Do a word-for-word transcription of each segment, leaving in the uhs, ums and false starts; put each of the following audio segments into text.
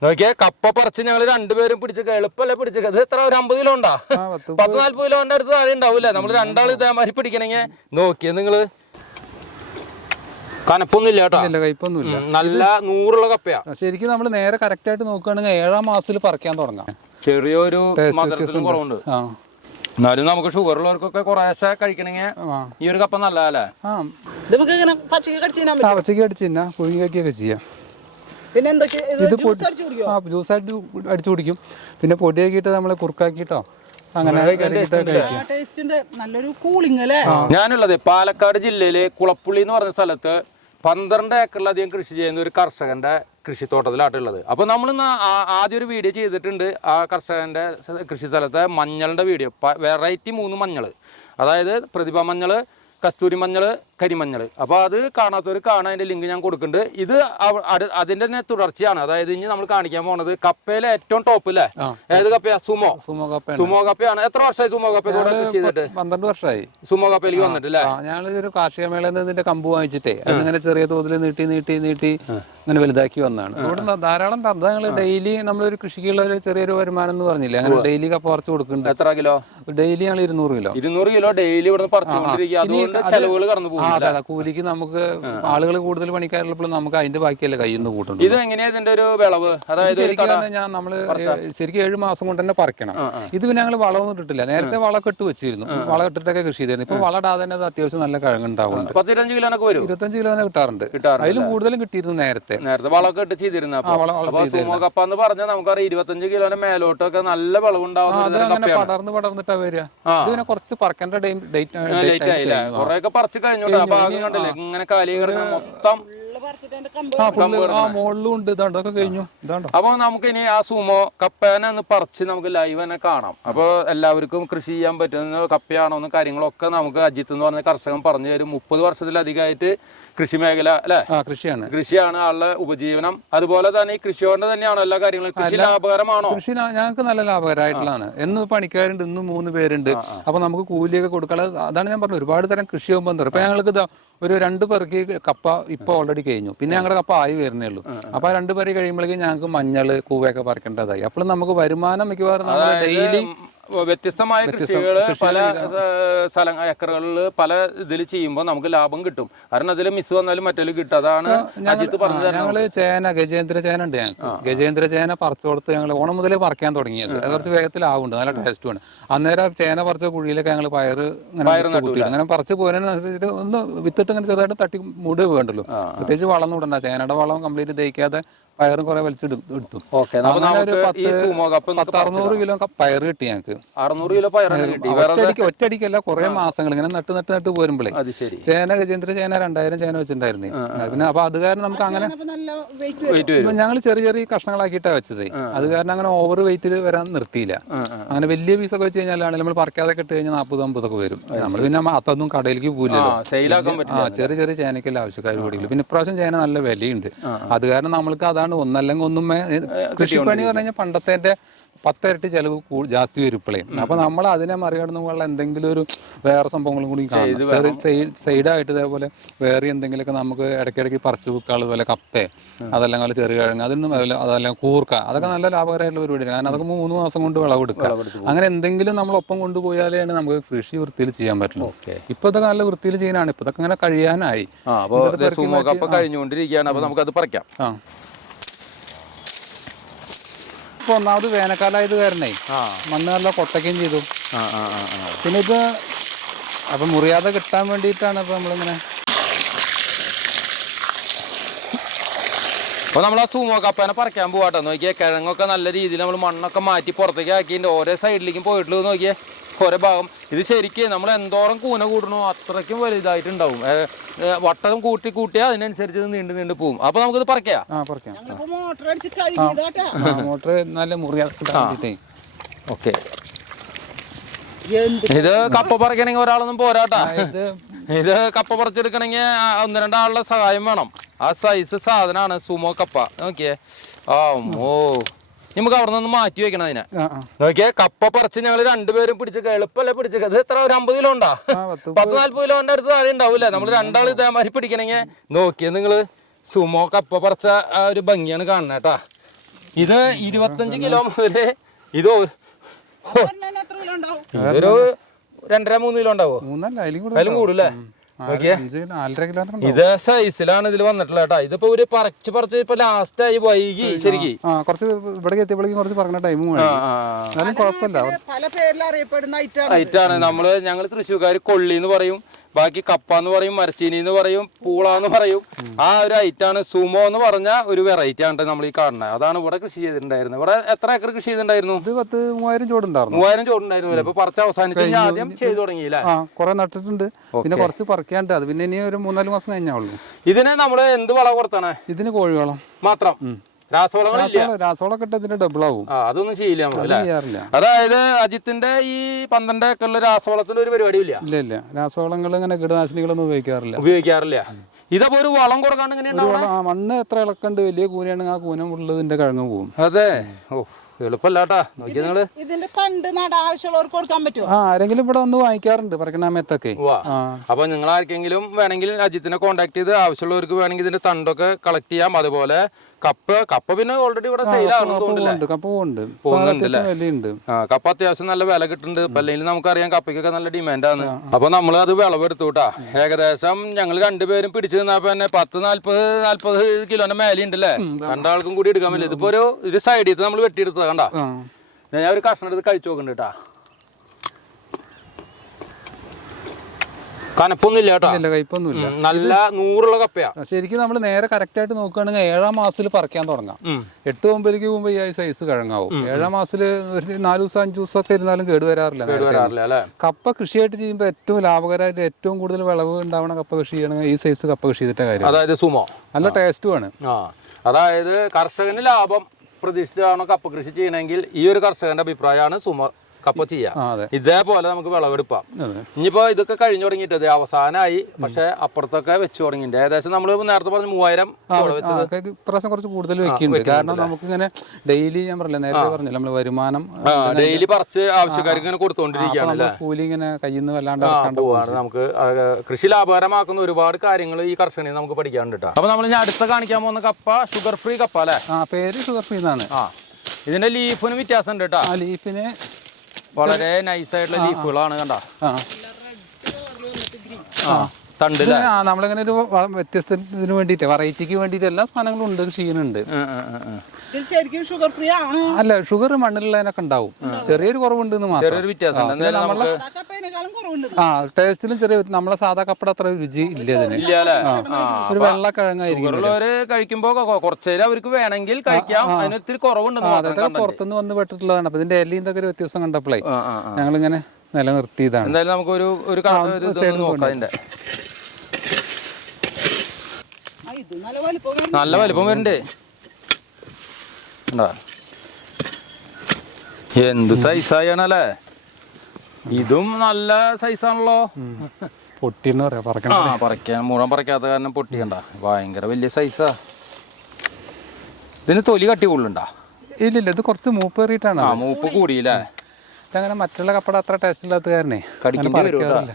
നോക്കിയേ കപ്പ പറിച്ച് ഞങ്ങൾ രണ്ടുപേരും പിടിച്ച് എളുപ്പമല്ലേ പിടിച്ചത്. ഇത് എത്ര ഒരു അമ്പത് കിലോ ഉണ്ടാ? പത്ത് നാല്പത് കിലോന്റെ അടുത്ത് താഴെ ഉണ്ടാവൂല്ലേ? നമ്മള് രണ്ടാൾ ഇതേമാതിരി പിടിക്കണമെങ്കിൽ നോക്കിയേ നിങ്ങള്. കനപ്പൊന്നുമില്ല കേട്ടോ, കയ്പൊന്നുമില്ല. നല്ല നൂറുള്ള കപ്പയാ. ശരിക്കും നമ്മള് നേരെ കറക്റ്റ് ആയിട്ട് നോക്കുകയാണെങ്കിൽ ഏഴാം മാസത്തിൽ പറിക്കാൻ തുടങ്ങാം. ചെറിയൊരു മധുരത്തിലും കുറവുണ്ട്. എന്നാലും നമുക്ക് ഷുഗർ ഉള്ളവർക്കൊക്കെ കുറേശ്ശെ കഴിക്കണമെങ്കിൽ ഈ ഒരു കപ്പ നല്ലതല്ലേ? പച്ചക്ക് അടിച്ച് തിന്നാ, പുഴുങ്ങി കഴിക്കുകയൊക്കെ ചെയ്യാം. ഇത് ആ ജ്യൂസായിട്ട് അടിച്ചു കുടിക്കും. പിന്നെ പൊടിയാക്കിയിട്ട് നമ്മള് കുറുക്കാക്കിട്ടോ അങ്ങനെ ഞാനുള്ളത് പാലക്കാട് ജില്ലയിലെ കുളപ്പുള്ളി എന്ന് പറഞ്ഞ സ്ഥലത്ത് പന്ത്രണ്ട് ഏക്കറിലധികം കൃഷി ചെയ്യുന്ന ഒരു കർഷകന്റെ കൃഷിത്തോട്ടത്തിലാട്ടുള്ളത്. അപ്പോൾ നമ്മൾ ആദ്യം ഒരു വീഡിയോ ചെയ്തിട്ടുണ്ട് ആ കർഷകന്റെ കൃഷി സ്ഥലത്തെ മഞ്ഞളുടെ വീഡിയോ. വെറൈറ്റി മൂന്ന് മഞ്ഞൾ, അതായത് പ്രതിഭ മഞ്ഞൾ, കസ്തൂരി മഞ്ഞൾ, കരിമഞ്ഞൾ. അപ്പോൾ അത് കാണാത്തവർ കാണാൻ അതിൻ്റെ ലിങ്ക് ഞാൻ കൊടുക്കുന്നുണ്ട്. ഇത് അതിൻ്റെ തന്നെ തുടർച്ചയാണ്. അതായത് ഇനി നമ്മൾ കാണിക്കാൻ പോകുന്നത് കപ്പയിലെ ഏറ്റവും ടോപ്പ് അല്ലേ? ഏത് കപ്പയാ? സുമോ. സുമോ കപ്പ. സുമോ കപ്പയാണ്. എത്ര വർഷമായി സുമോ കപ്പ കൃഷി ചെയ്തിട്ട്? പന്ത്രണ്ട് വർഷമായി സുമോ കപ്പയിലേക്ക് വന്നിട്ടില്ലേ? ഞങ്ങളൊരു കാർഷിക മേളയിൽ നിന്ന് ഇതിന്റെ കമ്പ് വാങ്ങിച്ചിട്ടേ അതിങ്ങനെ ചെറിയ തോതിൽ നീട്ടി നീട്ടി നീട്ടി അങ്ങനെ വലുതാക്കി വന്നതാണ്. ഇവിടെ ധാരാളം ഞങ്ങൾ ഡെയിലി നമ്മളൊരു കൃഷിക്കുള്ള ഒരു ചെറിയൊരു വരുമാനം എന്ന് പറഞ്ഞില്ലേ, അങ്ങനെ ഡെയിലി കപ്പ പറിച്ചു കൊടുക്കുന്നുണ്ട്. എത്ര കിലോ? ഡെയിലി ഞങ്ങൾ ഇരുന്നൂറ് കിലോ ഇരുന്നൂറ് കിലോ ഡെയിലി ഇവിടെ പറിച്ചുകൊണ്ടിരിക്കുക. ചെലവുകൾ കടന്നു പോകും. കൂലിക്ക് നമുക്ക് ആളുകൾ കൂടുതൽ പണിക്കാരുള്ളപ്പോൾ നമുക്ക് അതിന്റെ ബാക്കിയല്ലേ കയ്യിൽ നിന്ന് കൂട്ടുന്നത്. ഇത് എങ്ങനെയാ ഇതിന്റെ ഒരു വിളവ്? അതായത് ഞാൻ നമ്മള് ശരിക്കും ഏഴ് മാസം കൊണ്ട് തന്നെ പറിക്കണം. ഇത് പിന്നെ ഞങ്ങൾ വളമൊന്നും ഇട്ടിട്ടില്ല. നേരത്തെ വളമൊക്കെ ഇട്ട് വെച്ചിരുന്നു, വളം ഇട്ടിട്ടൊക്കെ കൃഷി ചെയ്തിരുന്നു. ഇപ്പൊ വളം ഇടാതെ തന്നെ അത് അത്യാവശ്യം നല്ല കിഴങ്ങുണ്ടാവുന്നുണ്ട്. പത്തിരഞ്ച് കിലോനൊക്കെ വരും. ഇരുപത്തഞ്ച് കിലോനെ കിട്ടാറുണ്ട്. അതിലും കൂടുതലും കിട്ടിയിരുന്നു നേരത്തെ. നേരത്തെ വളമൊക്കെ ഇട്ട് ചെയ്തിരുന്നു. സുമോ കപ്പ എന്ന് പറഞ്ഞാൽ നമുക്കറിയാം ഇരുപത്തഞ്ച് കിലോന്റെ മേലോട്ടൊക്കെ നല്ല വിളവുണ്ടാവുന്ന പടർന്ന് പടർന്നിട്ടാ വരിക. ഇതിനെ കുറച്ച് പറക്കേണ്ട ഡേറ്റ് ആയില്ല, കുറെയൊക്കെ പറിച്ചു കഴിഞ്ഞോട്ടെ. ആ ഭാഗം കണ്ടില്ലേ ഇങ്ങനെ കാലി കിടക്കുന്ന മൊത്തം. അപ്പൊ നമുക്ക് ഇനി ആ സുമോ കപ്പേനെ ഒന്ന് പറിച്ച് നമുക്ക് ലൈവ് തന്നെ കാണാം. അപ്പൊ എല്ലാവർക്കും കൃഷി ചെയ്യാൻ പറ്റുന്ന കപ്പയാണോ എന്ന് കാര്യങ്ങളൊക്കെ നമുക്ക് അജിത്ത് എന്ന് പറഞ്ഞ കർഷകൻ പറഞ്ഞു തരും. മുപ്പത് വർഷത്തിലധികമായിട്ട് കൃഷി മേഖല അല്ലെ? കൃഷിയാണ് കൃഷിയാണ് ആളുടെ ഉപജീവനം. അതുപോലെ തന്നെ ഈ കൃഷി കൊണ്ട് തന്നെയാണോ എല്ലാ കാര്യങ്ങളും? കൃഷി ലാഭകരമാണോ? കൃഷി ഞങ്ങൾക്ക് നല്ല ലാഭകരമായിട്ടുള്ളതാണ്. എന്ന് പണിക്കാരുണ്ട്, ഇന്ന് മൂന്ന് പേരുണ്ട്. അപ്പൊ നമുക്ക് കൂലിയൊക്കെ കൊടുക്കാനുള്ള അതാണ് ഞാൻ പറഞ്ഞത്. ഒരുപാട് തരം കൃഷി ആകുമ്പോൾ എന്താ ഇപ്പൊ ഞങ്ങൾക്ക് ഇതാ ഒരു രണ്ട് പേർക്ക് കപ്പ ഇപ്പൊ ഓൾറെഡി കഴിഞ്ഞു. പിന്നെ ഞങ്ങളുടെ കപ്പ ആയി വരുന്നേ ഉള്ളൂ. അപ്പൊ ആ രണ്ട് പേര് കഴിയുമ്പോഴേക്കും ഞങ്ങൾക്ക് മഞ്ഞള് കൂവയൊക്കെ പറിക്കേണ്ടതായി. അപ്പോൾ നമുക്ക് വരുമാനം മിക്കവാറും ഡെയിലി വ്യത്യസ്തമായ കൃഷികള് പല സ്ഥല ഏക്കറുകളിൽ പല ഇതിൽ ചെയ്യുമ്പോൾ നമുക്ക് ലാഭം കിട്ടും. കാരണം അതിൽ മിസ് വന്നാലും മറ്റേലും കിട്ടും. അതാണ് അജിത്ത് പറഞ്ഞത്. ഞങ്ങള് ചേന ഗജേന്ദ്ര ചേന ഉണ്ട് ഞങ്ങൾക്ക്. ഗജേന്ദ്ര ചേന പറിച്ചു കൊടുത്ത് ഞങ്ങൾ ഓണം മുതലേ പറിക്കാൻ തുടങ്ങിയത്. കുറച്ച് വേഗത്തിലാവുന്നുണ്ട്, നല്ല ടേസ്റ്റുമാണ്. അന്നേരം ചേന പറിച്ച കുഴിയിലൊക്കെ ഞങ്ങൾ പയറ് അങ്ങനെ പറിച്ചു പോയതിനനുസരിച്ച് ഒന്ന് വിത്തിട്ട് ഇങ്ങനെ ചെറുതായിട്ട് തട്ടി മൂട് വേണ്ടല്ലോ. പ്രത്യേകിച്ച് വളം ഇടണ്ട. ചേനയുടെ വളം കംപ്ലീറ്റ് തേക്കാതെ പയറും കുറെ വലിച്ചെടുത്തു. അറുന്നൂറ് കിലോ പയറ് കിട്ടി ഞങ്ങൾക്ക്. അറുന്നൂറ് കിലോ പയറ് ഒറ്റയടിക്ക് ഒറ്റയടിക്കല്ല കുറെ മാസങ്ങൾ ഇങ്ങനെ നട്ട് നട്ട് നട്ട് പോരുമ്പോഴേ. ചേന ഗജേന്ദ്ര ചേന രണ്ടായിരം ചേന വെച്ചിട്ടുണ്ടായിരുന്നു. പിന്നെ അപ്പൊ അത് കാരണം നമുക്ക് അങ്ങനെ ഞങ്ങൾ ചെറിയ ചെറിയ കഷ്ണങ്ങളാക്കിയിട്ടാണ് വെച്ചത്. അത് കാരണം അങ്ങനെ ഓവർ വെയിറ്റ് വരാൻ നിർത്തിയില്ല. അങ്ങനെ വലിയ പീസൊക്കെ വെച്ച് കഴിഞ്ഞാൽ നമ്മൾ പറിക്കാതെ ഇട്ട് കഴിഞ്ഞാൽ നാൽപ്പത് അമ്പതൊക്കെ വരും. നമ്മൾ പിന്നെ അതൊന്നും കടയിലേക്ക് പോയില്ലല്ലോ. ആ ചെറിയ ചെറിയ ചേനയ്ക്കല്ല ആവശ്യക്കാർ കൂടിയില്ല. പിന്നെ ഇപ്രാവശ്യം ചേന നല്ല വിലയുണ്ട്. അത് കാരണം നമ്മൾക്ക് അതാണ് ഒന്നല്ലെങ്കിൽ ഒന്നും കൃഷിപ്പണി പറഞ്ഞു കഴിഞ്ഞാൽ പണ്ടത്തെ പത്തിരട്ടി ചെലവ് ജാസ്തി വരും ഇപ്പോഴേ. അപ്പൊ നമ്മൾ അതിനെ മറികടന്നുള്ള എന്തെങ്കിലും ഒരു വേറെ സംഭവങ്ങളും കൂടി കാണും. സൈഡായിട്ട് ഇതേപോലെ വേറെ എന്തെങ്കിലുമൊക്കെ നമുക്ക് ഇടയ്ക്കിടയ്ക്ക് പറിച്ചു വെക്കാനുള്ള പോലെ കപ്പേ അതല്ലെങ്കിൽ ചെറിയ കിഴങ്ങ് അതൊന്നും അതല്ലെങ്കിൽ കൂർക്ക അതൊക്കെ നല്ല ലാഭകരമായിട്ടുള്ള പരിപാടിയാണ്. കാരണം അതൊക്കെ മൂന്ന് മാസം കൊണ്ട് വിളവെടുക്കുക. അങ്ങനെ എന്തെങ്കിലും നമ്മൾ ഒപ്പം കൊണ്ടുപോയാലാണ് നമുക്ക് കൃഷി വൃത്തിയിൽ ചെയ്യാൻ പറ്റുള്ളൂ. ഇപ്പൊ ഇതൊക്കെ നല്ല വൃത്തിയിൽ ചെയ്യാനാണ്. ഇപ്പൊ ഇതൊക്കെ അങ്ങനെ കഴിയാനായി. കഴിഞ്ഞുകൊണ്ടിരിക്കുകയാണ്. അപ്പൊ നമുക്കത് പറിക്കാം. ആ ഇപ്പൊ ഒന്നാമത് വേനൽക്കാലമായത് കാരണേ മണ്ണ് നല്ല കൊട്ടയ്ക്കുകയും ചെയ്തു. പിന്നെ ഇത് അപ്പൊ മുറിയാതെ കിട്ടാൻ വേണ്ടിയിട്ടാണ് ഇപ്പൊ നമ്മളിങ്ങനെ. അപ്പൊ നമ്മൾ ആ സുമോ കപ്പേനെ പറിക്കാൻ പോവാട്ടോ. നോക്കിയാൽ കിഴങ്ങൊക്കെ നല്ല രീതിയിൽ നമ്മൾ മണ്ണൊക്കെ മാറ്റി പുറത്തേക്ക് ആക്കിയിട്ട് ഓരോ സൈഡിലേക്കും പോയിട്ടുള്ളത്. നോക്കിയേ ഓരോ ഭാഗം. ഇത് ശരിക്കും നമ്മൾ എന്തോരം കൂന കൂടണോ അത്രയ്ക്കും വലുതായിട്ടുണ്ടാവും. വട്ടം കൂട്ടി കൂട്ടിയാൽ അതിനനുസരിച്ച് നീണ്ടു നീണ്ടു പോകും. അപ്പൊ നമുക്കിത് പറിക്കാം. മോട്ടർ നല്ല മുറിയാതെ. ഓക്കെ, ഇത് കപ്പ പറിക്കണമെങ്കിൽ ഒരാളൊന്നും പോരാട്ടാ. ഇത് കപ്പ പറിച്ചെടുക്കണമെങ്കിൽ ഒന്ന് രണ്ടാളുടെ സഹായം വേണം. ആ സൈസ് സാധനമാണ് സുമോ കപ്പ. നോക്കിയേ. ആ ഓ നമുക്ക് അവിടെ നിന്ന് മാറ്റി വെക്കണം അതിനെ. നോക്കിയേ കപ്പ പറിച്ച് ഞങ്ങൾ രണ്ടുപേരും പിടിച്ചത് എളുപ്പമല്ലേ പിടിച്ചത്. ഇത് എത്ര ഒരു അമ്പത് കിലോ ഉണ്ടാ? പത്ത് നാല്പത് കിലോന്റെ അടുത്ത് താഴെ ഉണ്ടാവൂല്ലേ? നമ്മൾ രണ്ടാൾ ഇതേമാതിരി പിടിക്കണമെങ്കിൽ നോക്കിയേ നിങ്ങള്. സുമോ കപ്പ പറിച്ച ആ ഒരു ഭംഗിയാണ് കാണുന്നത് കേട്ടാ. ഇത് ഇരുപത്തഞ്ച് കിലോ മുതല് ഇത് ഇതൊരു രണ്ടര മൂന്ന് കിലോ ഉണ്ടാവോ? മൂന്നല്ല അതിലും കൂടുതലേ. ഇത് സൈസിലാണ് ഇതിൽ വന്നിട്ടുള്ളത് കേട്ടോ. ഇതിപ്പോ ഒരു പറിച്ച് പറിച്ച് ഇപ്പൊ ലാസ്റ്റ് ആയി വൈകി ശരിക്കും കുറച്ച് ഇവിടെ എത്തിയപ്പോഴേക്കും കുറച്ച് പറഞ്ഞ ടൈം കുഴപ്പമില്ല. പല പേരിൽ അറിയപ്പെടുന്ന ഐറ്റാണ്. നമ്മള് ഞങ്ങൾ തൃശ്ശൂർക്കാർ കൊള്ളി എന്ന് പറയും, ബാക്കി കപ്പ എന്ന് പറയും, മരച്ചീനി എന്ന് പറയും, പൂള എന്ന് പറയും. ആ ഒരു ഐറ്റാണ് സുമോ എന്ന് പറഞ്ഞ ഒരു വെറൈറ്റി ആണ് നമ്മൾ ഈ കാണുന്നത്. അതാണ് ഇവിടെ കൃഷി ചെയ്തിട്ടുണ്ടായിരുന്നത്. ഇവിടെ എത്ര ഏക്കർ കൃഷി ചെയ്തിട്ടുണ്ടായിരുന്നു? ഇത് പത്ത് മൂവായിരം ചോടുണ്ടായിരുന്നു. മൂവായിരം ചോടുണ്ടായിരുന്നു. ഇപ്പൊ പറിച്ച് അവസാനിച്ച് ആദ്യം ചെയ്തു തുടങ്ങിയില്ലേ? കുറെ നട്ടിട്ടുണ്ട്, പിന്നെ കുറച്ച് പറിക്കാണ്ട്. അത് പിന്നെ ഇനി ഒരു മൂന്നാല് മാസം കഴിഞ്ഞാവുള്ളൂ. ഇതിന് നമ്മള് എന്ത് വളം കൊടുത്താണ്? ഇതിന് കോഴിവളം മാത്രം, രാസവളമൊക്കെ ഇട്ട് ഇതിന്റെ ഡബിൾ ആവും. അതൊന്നും ചെയ്യില്ല നമ്മൾ. അതായത് അജിത്തിന്റെ ഈ പന്ത്രണ്ട് ഏക്കറിലെ രാസവളത്തിന്റെ ഒരു പരിപാടി ഇല്ല. ഇല്ല ഇല്ല രാസവളങ്ങൾ ഇങ്ങനെ കീടനാശിനികളൊന്നും ഉപയോഗിക്കാറില്ല ഉപയോഗിക്കാറില്ല ഇതപ്പോ ഒരു വളം കൊടുക്കാണ്ട് മണ്ണ് എത്ര ഇളക്കണ്ട്, വലിയ കൂനയാണെങ്കിൽ ആ കൂനം ഉള്ളതിന്റെ കിഴങ്ങ് പോകും. അതെ. ഓ എളുപ്പല്ലാട്ടാ. നോക്കിയ നിങ്ങള് ഇതിന്റെ തണ്ട് നടാൻ ആവശ്യമുള്ളവർക്ക് കൊടുക്കാൻ പറ്റുമോ? ആ ആരെങ്കിലും ഇവിടെ വന്ന് വാങ്ങിക്കാറുണ്ട് പറിക്കണമത്തൊക്കെ. അപ്പൊ നിങ്ങൾ ആർക്കെങ്കിലും വേണമെങ്കിൽ അജിത്തിനെ കോൺടാക്ട് ചെയ്ത് ആവശ്യമുള്ളവർക്ക് വേണമെങ്കിൽ ഇതിന്റെ തണ്ടൊക്കെ കളക്ട് ചെയ്യാം. അതുപോലെ കപ്പ കപ്പ പിന്നെ ഓൾറെഡി ഇവിടെ സെയിൽ ആവുന്നുണ്ട്. കപ്പ പോകുന്നുണ്ട്. കപ്പ അത്യാവശ്യം നല്ല വില കിട്ടുന്നുണ്ട്. ഇപ്പൊ അല്ലെങ്കിൽ നമുക്കറിയാം കപ്പയ്ക്കൊക്കെ നല്ല ഡിമാൻഡാണ്. അപ്പൊ നമ്മൾ അത് വിളവെടുത്തു കേട്ടാ. ഏകദേശം ഞങ്ങൾ രണ്ടുപേരും പിടിച്ചു നിന്നപ്പോ തന്നെ പത്ത് നാല്പത് നാല്പത് കിലോന്റെ മേലെ ഉണ്ടല്ലേ. രണ്ടാൾക്കും കൂടി എടുക്കാൻ പറ്റില്ല. ഇതിപ്പോ ഒരു ഒരു സൈഡിൽ നമ്മൾ വെട്ടിയെടുത്തത് കണ്ടാ. ഞാൻ ഒരു കഷ്ണം എടുത്ത് കഴിച്ചു നോക്കുന്നുണ്ട് കേട്ടാ. കനപ്പൊന്നുമില്ല കേട്ടോ. കയ്പൊന്നുമില്ല. നല്ല നൂറുള്ള കപ്പയാ. ശരിക്കും നമ്മൾ നേരെ കറക്റ്റ് ആയിട്ട് നോക്കുകയാണെങ്കിൽ ഏഴാം മാസത്തിൽ പറിക്കാൻ തുടങ്ങാം. എട്ട് ഒമ്പതിലേക്ക് പോകുമ്പോൾ ഈ സൈസ് കിഴങ്ങാവും. ഏഴാം മാസത്തിൽ ഒരു നാല് ദിവസം അഞ്ചു ദിവസം ഒക്കെ ഇരുന്നാലും കേട് വരാറില്ല. കപ്പ കൃഷിയായിട്ട് ചെയ്യുമ്പോൾ ഏറ്റവും ലാഭകരമായിട്ട് ഏറ്റവും കൂടുതൽ വിളവ് ഉണ്ടാവണ കപ്പ കൃഷി ചെയ്യണമെങ്കിൽ ഈ സൈസ് കപ്പ കൃഷി ചെയ്തിട്ട കാര്യം. അതായത് സുമോ നല്ല ടേസ്റ്റുമാണ്. അതായത് കർഷകന് ലാഭം പ്രതീക്ഷിച്ചാണോ കപ്പ കൃഷി ചെയ്യണമെങ്കിൽ ഈ ഒരു കർഷകന്റെ അഭിപ്രായമാണ് സുമോ കപ്പ ചെയ്യാം. ഇതേപോലെ നമുക്ക് വിളവെടുപ്പാം. ഇനിയിപ്പോ ഇതൊക്കെ കഴിഞ്ഞു തുടങ്ങിയിട്ട് അവസാനമായി. പക്ഷെ അപ്പുറത്തൊക്കെ വെച്ച് തുടങ്ങിയിട്ടുണ്ട്. ഏകദേശം നമ്മൾ നേരത്തെ പറഞ്ഞ മൂവായിരം ഇപ്രാവശ്യം കുറച്ച് കൂടുതൽ വെക്കുന്നുണ്ട്. കാരണം നമുക്ക് ഇങ്ങനെ ഡെയിലി ഞാൻ പറഞ്ഞില്ല നേരത്തെ പറഞ്ഞില്ല നമ്മള് വരുമാനം ഡെയിലി പറിച്ച് ആവശ്യക്കാർക്ക് ഇങ്ങനെ കൊടുത്തോണ്ടിരിക്കുകയാണ്. കൂലി ഇങ്ങനെ കയ്യിൽ നിന്ന് വല്ലാണ്ട് നമുക്ക് കൃഷി ലാഭകരമാക്കുന്ന ഒരുപാട് കാര്യങ്ങൾ ഈ കർഷകനെ നമുക്ക് പഠിക്കാനുണ്ട് കേട്ടോ. അപ്പൊ നമ്മൾ ഇനി അടുത്ത കാണിക്കാൻ പോകുന്ന കപ്പ ഷുഗർ ഫ്രീ കപ്പ അല്ലെ? ആ പേര് ഷുഗർ ഫ്രീ എന്നാണ്. ആ ഇതിന്റെ ലീഫിന് വ്യത്യാസം ഉണ്ട് കേട്ടോ. ആ ലീഫിന് വളരെ നൈസായിട്ടുള്ള ലീഫുകളാണ് കണ്ട. തണ്ടില് നമ്മളിങ്ങനെ ഒരു വ്യത്യസ്തത്തിന് വേണ്ടിട്ട് വെറൈറ്റിക്ക് വേണ്ടിട്ട് എല്ലാ സാധനങ്ങളും ഉണ്ട്, ചെയ്യുന്നുണ്ട്. അല്ല ഷുഗർ മണ്ണിലുള്ളതിനൊക്കെ ഉണ്ടാവും. ചെറിയൊരു കുറവുണ്ട് ചെറിയൊരു വ്യത്യാസം. ആ ടേസ്റ്റിലും ചെറിയ നമ്മളെ സാധാ കപ്പട അത്ര രുചി ഇല്ല ഇതിന്. ഒരു വെള്ള കിഴങ്ങായിരിക്കും കഴിക്കുമ്പോ കുറച്ചേരം അവർക്ക് വേണമെങ്കിൽ കഴിക്കാം. അതിനൊത്തിരി കുറവുണ്ട്. അതൊക്കെ പുറത്തുനിന്ന് വന്ന് പെട്ടിട്ടുള്ളതാണ്. അപ്പൊ ഇതിന്റെ എല്ലാം ഇതൊക്കെ ഒരു വ്യത്യാസം കണ്ടപ്പോഴേ ഞങ്ങളിങ്ങനെ നിലനിർത്തിയതാണ്. എന്തായാലും നമുക്ക് ഒരു ഒരു നോക്കാം. അതിന്റെ നല്ല വലിപ്പം വരണ്ടേ. എന്ത് സൈസായാണല്ലേ. ഇതും നല്ല സൈസാണല്ലോ. പൊട്ടിന്ന് പറയാ പറക്കാൻ പറിക്കാൻ മുഴുവൻ പറിക്കാത്ത കാരണം പൊട്ടിക്കണ്ട. ഭയങ്കര വലിയ സൈസാ. ഇതിന് തൊലി കട്ടി കൂടുതലുണ്ടാ? ഇല്ലില്ല, ഇത് കുറച്ച് മൂപ്പ് കയറിയിട്ടാണ്. ആ മൂപ്പ് കൂടിയില്ലേ. ഇതങ്ങനെ മറ്റുള്ള കപ്പട അത്ര ടേസ്റ്റ് ഇല്ലാത്ത കാരണേ കടിക്കേണ്ടി വരും.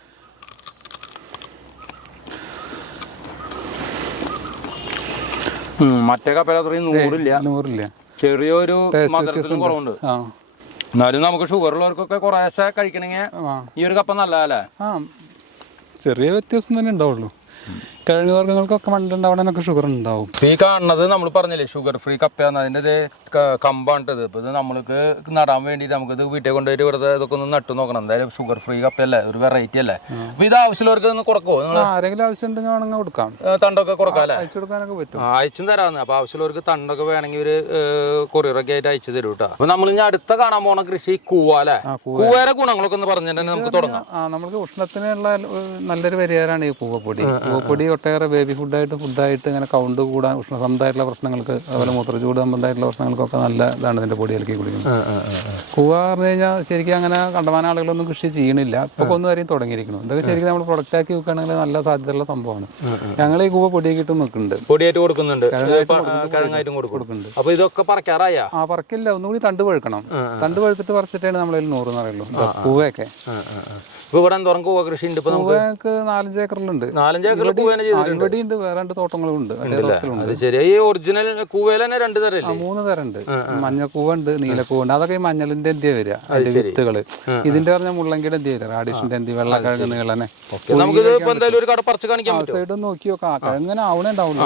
മറ്റേ കപ്പല അത്രയും നൂറില്ല നൂറില്ല ചെറിയൊരു മധുരത്തിലും കുറവുണ്ട്. എന്നാലും നമുക്ക് ഷുഗർ ഉള്ളവർക്കൊക്കെ കുറേശ്ശെ കഴിക്കണമെങ്കിൽ ഈ ഒരു കപ്പ നല്ലതല്ലേ. ആ ചെറിയ വ്യത്യാസം തന്നെ ഉണ്ടാവുള്ളൂ. കിഴങ്ങ് വർഗ്ഗങ്ങൾക്കൊക്കെ മണ്ണിലുണ്ടാവണൊക്കെ ഷുഗർ ഉണ്ടാവും. ഈ കാണുന്നത് നമ്മൾ പറഞ്ഞില്ലേ ഷുഗർ ഫ്രീ കപ്പയാണ്. അതിൻ്റെ കമ്പാണിട്ടത്. ഇപ്പൊ ഇത് നമ്മൾക്ക് നടാൻ വേണ്ടിയിട്ട് നമുക്കിത് വീട്ടിൽ കൊണ്ടുപോയിട്ട് വെറുതെ ഇതൊക്കെ ഒന്ന് നട്ടു നോക്കണം. എന്തായാലും ഷുഗർ ഫ്രീ കപ്പയല്ലേ, ഒരു വെറൈറ്റി അല്ലേ. അപ്പൊ ഇത് ആവശ്യമുള്ളവർക്ക് ഒന്ന് കൊടുക്കുമോ? ആരെങ്കിലും ആവശ്യം ഉണ്ടെങ്കിൽ വേണമെങ്കിൽ കൊടുക്കാം. തണ്ടൊക്കെ കൊടുക്കാം അല്ലേ? അയച്ചു കൊടുക്കാനൊക്കെ പറ്റും. അയച്ചും തരാമെന്ന്. അപ്പൊ ആവശ്യമുള്ളവർക്ക് തണ്ടൊക്കെ വേണമെങ്കിൽ ഒരു കൊറിയറൊക്കെ ആയിട്ട് അയച്ചു തരും കേട്ടോ. അപ്പൊ നമ്മൾ ഇനി അടുത്ത കാണാൻ പോണ കൃഷി കൂവ അല്ലേ. കൂവയുടെ ഗുണങ്ങളൊക്കെ ഒന്ന് പറഞ്ഞിട്ടുണ്ടെങ്കിൽ നമുക്ക് തുടങ്ങാം. ആ നമുക്ക് ഉഷ്ണത്തിനുള്ള നല്ലൊരു പരിഹാരമാണ് ഈ കൂവപ്പൊടി. കൂവപ്പൊടി ഒട്ടേറെ ബേബി ഫുഡായിട്ട് ഫുഡായിട്ട് ഇങ്ങനെ കൗണ്ട് കൂടാൻ ഉഷ്ണ സംബന്ധമായിട്ടുള്ള പ്രശ്നങ്ങൾക്ക് അതുപോലെ മൂത്രച്ചൂട് സംബന്ധമായിട്ടുള്ള പ്രശ്നങ്ങൾക്കൊക്കെ നല്ല ഇതാണ് ഇതിന്റെ പൊടി ഇളക്കി കുടിക്കുന്നത്. കൂവ പറഞ്ഞു കഴിഞ്ഞാൽ ശരിക്കും അങ്ങനെ കണ്ടമാന ആളുകളൊന്നും കൃഷി ചെയ്യണില്ല. ഇപ്പൊ കൊന്നു വരെയും തുടങ്ങിയിരിക്കുന്നു. ഇതൊക്കെ ശരിക്കും നമ്മൾ പ്രൊഡക്റ്റ് ആക്കി വെക്കുകയാണെങ്കിൽ നല്ല സാധ്യതയുള്ള സംഭവമാണ്. ഞങ്ങൾ ഈ കൂവ പൊടിയൊക്കെ ഇട്ട് നിൽക്കുന്നുണ്ട്. പൊടിയായിട്ട് കൊടുക്കുന്നുണ്ട്, കിഴങ്ങായിട്ടും കൊടുക്കുന്നുണ്ട്. അപ്പൊ ഇതൊക്കെ പറിക്കാറായ? ആ പറിക്കില്ല, ഒന്നുകൂടി തണ്ട് പഴുക്കണം. തണ്ട് പഴുത്തിട്ട് പറിച്ചിട്ടാണ് നമ്മളതിൽ നൂറ് പറയുള്ളൂ കൂവയൊക്കെ. ഇവിടെ എന്തോരം കൂവ കൃഷി ഉണ്ട്? കൂവക്ക് നാലഞ്ച് ഏക്കറിലുണ്ട്. നാലഞ്ച് ഏക്കറിൽ കൂവ തന്നെ ചെയ്തിട്ടുണ്ട്. ഇവിടെ ഉണ്ട്, വേറെ രണ്ട് തോട്ടങ്ങളും ഉണ്ട്. അത് ശരി. ഈ ഒറിജിനൽ കൂവയിൽ തന്നെ രണ്ട് തരം മൂന്ന് തരം ഉണ്ട്. മഞ്ഞക്കൂവ ഉണ്ട്, നീലക്കൂവ ഉണ്ട്. അതൊക്കെ ഈ മഞ്ഞളിന്റെ എന്തിയാ വരിക, അതിന്റെ വിത്തുകള്. ഇതിന്റെ പറഞ്ഞ മുള്ളങ്കിയുടെ എന്തിയാ വരിക, റാഡിഷിന്റെ എന്തി, വെള്ളക്കിഴങ്ങ് നീളനെ. നമുക്ക് എന്തായാലും ഒരു കട പറിച്ച് കാണിക്കാം. സൈഡ് നോക്കി നോക്കാം, കിഴങ്ങനെ ആവണേ ഉണ്ടാവുള്ളൂ.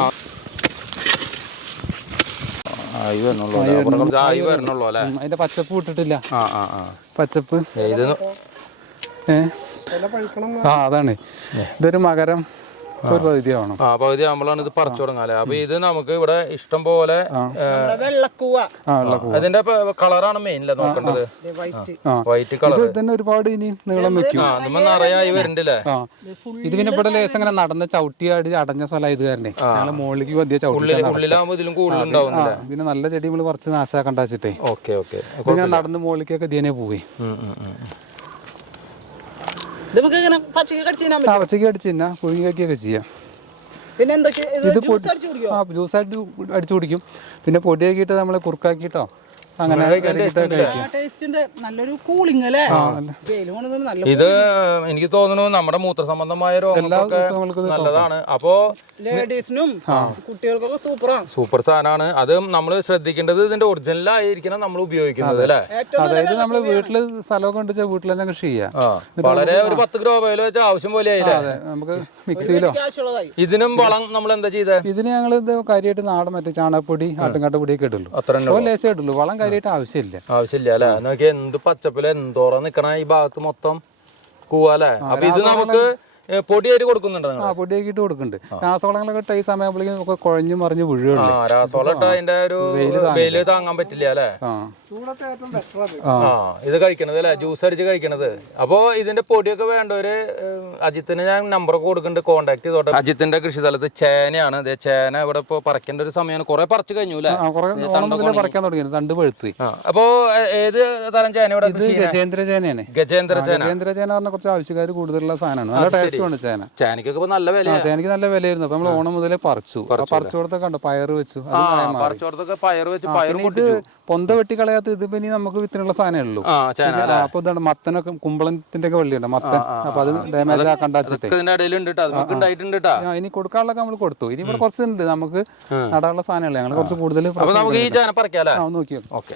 അതിന്റെ പച്ചപ്പ് വിട്ടിട്ടില്ല, പച്ചപ്പ്. ഏഹ് ആ അതാണ്. ഇതൊരു മകരം ഒരു പകുതി ആവണം. ആ പകുതി ആകുമ്പോഴാണ് ഇത് പറിച്ചു തുടങ്ങാല്ലേ. അപ്പൊ ഇത് നമുക്ക് ഇവിടെ ഇഷ്ടം പോലെ വെള്ളക്കൂവ, അതിന്റെ കളറാണ് മെയിൻ നോക്കേണ്ടത്. വൈറ്റ് കളർ തന്നെ ഒരുപാട് ഇനി നീളം വെക്കും. നിറയായി വരുന്നുണ്ടല്ലേ. ഇത് പിന്നെ ഇവിടെ ലേശം അങ്ങനെ നടന്ന ചവിട്ടിയാടി അടഞ്ഞ സ്ഥലം ഇത് തന്നെ. ഞങ്ങള് മുകളിലേക്ക് വധിയ ചവിട്ടി ഉള്ളിലാകുമ്പോ ഇതിലും കൂടുതലുണ്ടാവും. പിന്നെ നല്ല ചെടി നമ്മള് കുറച്ച് നാശാക്കണ്ട വെച്ചിട്ടേ. Okay okay. ഞാൻ നടന്ന് മുകളിലേക്കൊക്കെ ഇതിനെ പോയി. പച്ചക്ക് അടിച്ച് തിന്നാ, പുഴുങ്ങിയൊക്കെ ചെയ്യാം. ഇത് ജ്യൂസായിട്ട് അടിച്ചു കുടിക്കും. പിന്നെ പൊടിയാക്കിയിട്ട് നമ്മള് കുറുക്കാക്കിട്ടോ അങ്ങനെ ഇത് എനിക്ക് തോന്നുന്നു നമ്മുടെ മൂത്രസംബന്ധമായ രോഗങ്ങൾക്ക് നല്ലതാണ്. അപ്പോ ലേഡീസിനും കുട്ടികൾക്കൊക്കെ സൂപ്പറാണ്, സൂപ്പർ സാധനമാണ്. അത് നമ്മൾ ശ്രദ്ധിക്കേണ്ടത് ഇതിന്റെ ഒറിജിനൽ ആയിരിക്കണം നമ്മൾ ഉപയോഗിക്കുന്നത് അല്ലേ. അതായത് നമ്മള് വീട്ടില് സ്ഥലമൊക്കെ ഉണ്ട് വെച്ചാൽ വീട്ടിൽ തന്നെ കൃഷി ചെയ്യാം. വളരെ ഒരു പത്ത് ഗ്രോ ബൈലോ വെച്ചാൽ ആവശ്യം പോലെ ആയില്ലേ. നമുക്ക് മിക്സിയിലോ. ഇതിനും വളം നമ്മൾ എന്താ ചെയ്തത്? ഇതിന് ഞങ്ങൾ ഇത് കാര്യമായിട്ട് നാടൻ മറ്റേ ചാണകപ്പൊടി, ആട്ടുംകാട്ട പൊടിയൊക്കെ ഇടുള്ളൂ. അത്ര ലേശം ഇടുള്ളൂ. വളം കാര്യമായിട്ട് ആവശ്യമില്ല. ആവശ്യമില്ല അല്ലെ. നോക്കിയാൽ എന്ത് പച്ചപ്പില് എന്തോറം നിക്കണ ഈ ഭാഗത്ത് മൊത്തം കൂവല്ലേ. അപ്പൊ ഇത് നമുക്ക് പൊടിയായിട്ട് കൊടുക്കുന്നുണ്ട്. ആ പൊടിയാക്കിട്ട് കൊടുക്കുന്നുണ്ട്. രാസവളങ്ങളൊക്കെ ഇട്ട ഈ സമയപ്പോഴേക്കും നമുക്ക് കുഴഞ്ഞു മറിഞ്ഞ് വീഴുകയുള്ളൂ. രാസവളം ഇട്ട അതിന്റെ ഒരു വെയില് താങ്ങാൻ പറ്റില്ല അല്ലെ. ഇത് കഴിക്കണത് അല്ലെ, ജ്യൂസ് അടിച്ച് കഴിക്കണത്. അപ്പൊ ഇതിന്റെ പൊടിയൊക്കെ വേണ്ടവര് അജിത്തിന് ഞാൻ നമ്പറൊക്കെ കൊടുക്കുന്നുണ്ട്, കോണ്ടാക്ട് ചെയ്തോട്ടെ. അജിത്തിന്റെ കൃഷി സ്ഥലത്ത് ചേനയാണ്. അതെ, ചേന ഇവിടെ ഇപ്പൊ പറിക്കേണ്ട ഒരു സമയമാണ്. കുറെ പറിച്ചു കഴിഞ്ഞു അല്ലെ, പറിക്കാൻ തുടങ്ങി. തണ്ട് പഴുത്തു. അപ്പൊ ഏത് തരം ചേന ഇവിടെ? ഗജേന്ദ്ര ചേനയാണ്. ഗജേന്ദ്ര ചേന. ഗജേന്ദ്ര ചേന പറഞ്ഞ കുറച്ച് ആവശ്യക്കാർ കൂടുതലുള്ള സാധനമാണ്. നല്ല ടേസ്റ്റ് ഉണ്ട് ചേന. ചേനക്കൊക്കെ നല്ല വില. ചേനക്ക് നല്ല വിലയായിരുന്നു. അപ്പൊ നമ്മൾ ഓണം മുതലേ പറിച്ചു. പറിച്ചോടത്തൊക്കെ കണ്ടു പയറ് വെച്ചു. പയർ വെച്ച് പയർ പൊന്ത വെട്ടി കളയാത്ത ഇത് പിന്നെ നമുക്ക് വിത്തിനുള്ള സാധനമേ ഉള്ളൂ. അപ്പൊ ഇതാണ് മത്തനൊക്കെ, കുമ്പളത്തിന്റെ ഒക്കെ വള്ളിയുണ്ട് മത്തൻ. അപ്പൊ അത് ഡാമേജ് ആക്കണ്ടാച്ചിട്ട് ഇനി കൊടുക്കാനുള്ളൊക്കെ നമ്മൾ കൊടുത്തു. ഇനി ഇവിടെ കുറച്ചുണ്ട് നമുക്ക് നടാനുള്ള സാധനമല്ലേ. ഞങ്ങൾ കുറച്ച് കൂടുതൽ നോക്കിയോ. ഓക്കെ.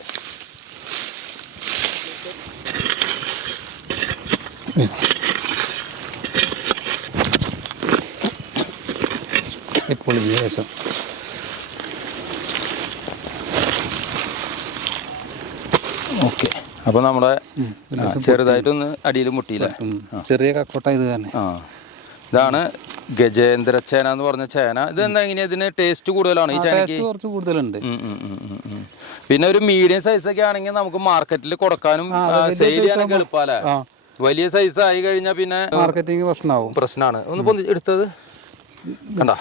ഇപ്പോൾ ശേഷം ഓക്കെ. അപ്പൊ നമ്മുടെ ചെറുതായിട്ടൊന്ന് അടിയിൽ മുട്ടിയില്ല. ചെറിയ കക്കോട്ട ഇത് തന്നെ. ആ ഇതാണ് ഗജേന്ദ്ര ചേന എന്ന് പറഞ്ഞ ചേന. ഇത് എന്താ എങ്ങനെയാ, ഇതിന് ടേസ്റ്റ് കൂടുതലാണ് ഈ ചേനക്ക്? കുറച്ച് കൂടുതലുണ്ട്. പിന്നെ ഒരു മീഡിയം സൈസ് ഒക്കെ ആണെങ്കിൽ നമുക്ക് മാർക്കറ്റിൽ കൊടുക്കാനും സെയിൽ ചെയ്യാനൊക്കെ എളുപ്പമല്ലേ. വലിയ സൈസ് ആയി കഴിഞ്ഞാൽ പിന്നെ മാർക്കറ്റിംഗ് പ്രശ്നമാവും. പ്രശ്നമാണ്. ഒന്ന് എടുത്തത് കണ്ടോ,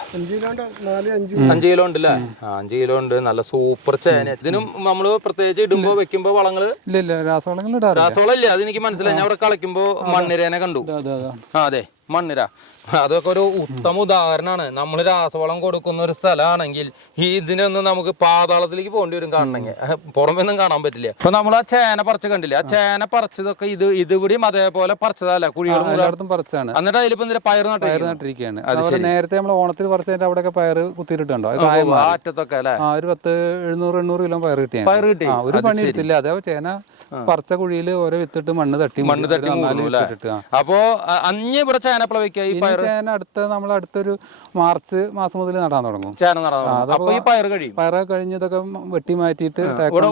അഞ്ച് കിലോ ഉണ്ട് അല്ലേ. അഞ്ച് കിലോ ഉണ്ട്. നല്ല സൂപ്പർ ചേന. ഇതിനും നമ്മള് പ്രത്യേകിച്ച് ഇടുമ്പോ വെക്കുമ്പോ വളങ്ങള് രാസവളങ്ങൾ രാസവളം ഇല്ല. അതെനിക്ക് മനസ്സിലായി. ഞാൻ അവിടെ കളിക്കുമ്പോ മണ്ണിരേനെ കണ്ടു. ആ അതെ, മണ്ണിര. അതൊക്കെ ഒരു ഉത്തമ ഉദാഹരണമാണ്. നമ്മൾ രാസവളം കൊടുക്കുന്ന ഒരു സ്ഥലമാണെങ്കിൽ ഈ ഇതിനൊന്നും നമുക്ക് പാതാളത്തിലേക്ക് പോകേണ്ടി വരും കാണണമെങ്കിൽ. പുറമൊന്നും കാണാൻ പറ്റില്ല. ഇപ്പൊ നമ്മൾ ആ ചേന പറിച്ച് കണ്ടില്ല, ആ ചേന പറിച്ചതൊക്കെ ഇത് ഇതിവിടെയും അതേപോലെ പറിച്ചതല്ല, കുഴികളും പറിച്ചാണ്. എന്നിട്ട് അതിലിപ്പോ എന്തിനാ പയർ നട്ടിരിക്കുകയാണ്. നേരത്തെ നമ്മൾ ഓണത്തിൽ പറിച്ചതിന്റെ അവിടെയൊക്കെ പയർ കുത്തിയിട്ടുണ്ടോ ആറ്റത്തൊക്കെ അല്ലെ. ഒരു പത്ത് എഴുന്നൂറ് എണ്ണൂറ് കിലോ പയർ കിട്ടിയ പയർ കിട്ടി. ഒരു പണി കിട്ടില്ല. അതേ ചേന പറിച്ച കുഴിയിൽ ഓരോ വിത്തിട്ട് മണ്ണ് തട്ടി മണ്ണ് തട്ടി. അപ്പോ അഞ്ഞ് ഇവിടെ ചേന പ്ലവയ്ക്കായി ചേന അടുത്ത നമ്മൾ അടുത്തൊരു മാർച്ച് മാസം മുതൽ നടാൻ തുടങ്ങും. ചേന നടാൻ പയർ കഴിയും. പയർ കഴിഞ്ഞതൊക്കെ വെട്ടി മാറ്റിയിട്ട്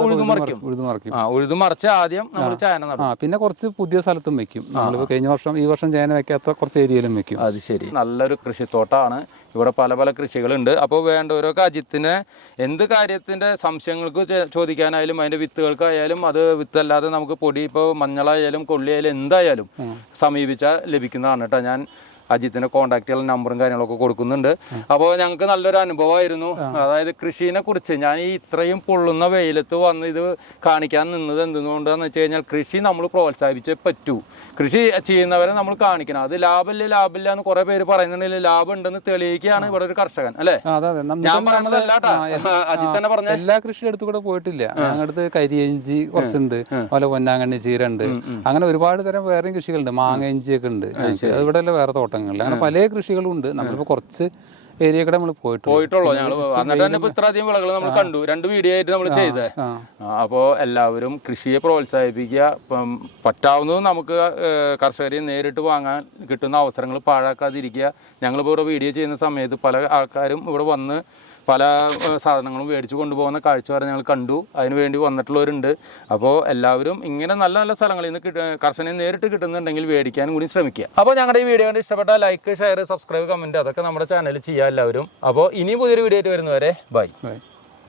ഉഴുതു മറിച്ച് ആദ്യം നമ്മൾ ചേന നടും. പിന്നെ കുറച്ച് പുതിയ സ്ഥലത്തും വെക്കും. നമ്മളിപ്പോ കഴിഞ്ഞ വർഷം ഈ വർഷം ചേന വെക്കാത്ത കുറച്ച് ഏരിയയിലും വെക്കും. അത് ശരി. നല്ലൊരു കൃഷിത്തോട്ടാണ്. ഇവിടെ പല പല കൃഷികളുണ്ട്. അപ്പോൾ വേണ്ടവരൊക്കെ അജിത്തിന് എന്ത് കാര്യത്തിന്റെ സംശയങ്ങൾക്ക് ചോദിക്കാനായാലും അതിന്റെ വിത്തുകൾക്കായാലും, അത് വിത്തല്ലാതെ നമുക്ക് പൊടി ഇപ്പോൾ മഞ്ഞളായാലും കൊള്ളിയായാലും എന്തായാലും സമീപിച്ചാൽ ലഭിക്കുന്നതാണ് കേട്ടോ. ഞാൻ അജിത്തിന്റെ കോൺടാക്ട് ചെയ്യാൻ നമ്പറും കാര്യങ്ങളൊക്കെ കൊടുക്കുന്നുണ്ട്. അപ്പോൾ ഞങ്ങൾക്ക് നല്ലൊരു അനുഭവമായിരുന്നു. അതായത് കൃഷിനെ കുറിച്ച് ഞാൻ ഈ ഇത്രയും പൊള്ളുന്ന വെയിലത്ത് വന്ന് ഇത് കാണിക്കാൻ നിന്നത് എന്തുകൊണ്ടാന്ന് വെച്ച് കഴിഞ്ഞാൽ കൃഷി നമ്മൾ പ്രോത്സാഹിപ്പിച്ചേ പറ്റൂ. കൃഷി ചെയ്യുന്നവരെ നമ്മൾ കാണിക്കണം. അത് ലാഭമില്ല ലാഭമില്ല എന്ന് കുറെ പേര് പറയുന്നുണ്ടെങ്കിൽ ലാഭം ഉണ്ടെന്ന് തെളിയിക്കുകയാണ് ഇവിടെ ഒരു കർഷകൻ അല്ലെ. ഞാൻ പറഞ്ഞതല്ല അജിത്ത് തന്നെ പറഞ്ഞ എല്ലാ കൃഷിയുടെ അടുത്ത് കൂടെ പോയിട്ടില്ല. ഞങ്ങളുടെ കരിയഞ്ചി കുറച്ചുണ്ട്, അതുപോലെ പൊന്നാങ്കണ്ണി ചീര ഉണ്ട്, അങ്ങനെ ഒരുപാട് തരം വേറെയും കൃഷികളുണ്ട്. മാങ്ങ ഇഞ്ചിയൊക്കെ ഉണ്ട്. ഇവിടെ വേറെ തോട്ടം തോട്ടങ്ങളിൽ അങ്ങനെ പല കൃഷികളും ഉണ്ട്. നമ്മളിപ്പോൾ കുറച്ച് ഏരിയ കൂടെ നമ്മൾ പോയിട്ട് പോയിട്ടുള്ളൂ ഞങ്ങൾ എന്നിട്ട് തന്നെ ഇപ്പൊ ഇത്രയധികം വിളകൾ നമ്മൾ കണ്ടു. രണ്ട് വീഡിയോ ആയിട്ട് നമ്മൾ ചെയ്തേ. അപ്പോൾ എല്ലാവരും കൃഷിയെ പ്രോത്സാഹിപ്പിക്കുക. ഇപ്പം പറ്റാവുന്നതും നമുക്ക് കർഷകരെ നേരിട്ട് വാങ്ങാൻ കിട്ടുന്ന അവസരങ്ങൾ പാഴാക്കാതിരിക്കുക. ഞങ്ങളിപ്പോൾ ഇവിടെ വീഡിയോ ചെയ്യുന്ന സമയത്ത് പല ആൾക്കാരും ഇവിടെ വന്ന് പല സാധനങ്ങളും മേടിച്ചു കൊണ്ടുപോകുന്ന കാഴ്ച വരെ ഞങ്ങൾ കണ്ടു. അതിന് വേണ്ടി വന്നിട്ടുള്ളവരുണ്ട്. അപ്പോൾ എല്ലാവരും ഇങ്ങനെ നല്ല നല്ല സ്ഥലങ്ങളിൽ നിന്ന് കിട്ട കർഷകനെ നേരിട്ട് കിട്ടുന്നുണ്ടെങ്കിൽ മേടിക്കാനും കൂടി ശ്രമിക്കുക. അപ്പോൾ ഞങ്ങളുടെ ഈ വീഡിയോ കണ്ട് ഇഷ്ടപ്പെട്ട ലൈക്ക്, ഷെയർ, സബ്സ്ക്രൈബ്, കമൻറ്റ് അതൊക്കെ നമ്മുടെ ചാനലിൽ ചെയ്യുക എല്ലാവരും. അപ്പോൾ ഇനിയും പുതിയൊരു വീഡിയോ ആയിട്ട് വരുന്നവരെ ബൈ.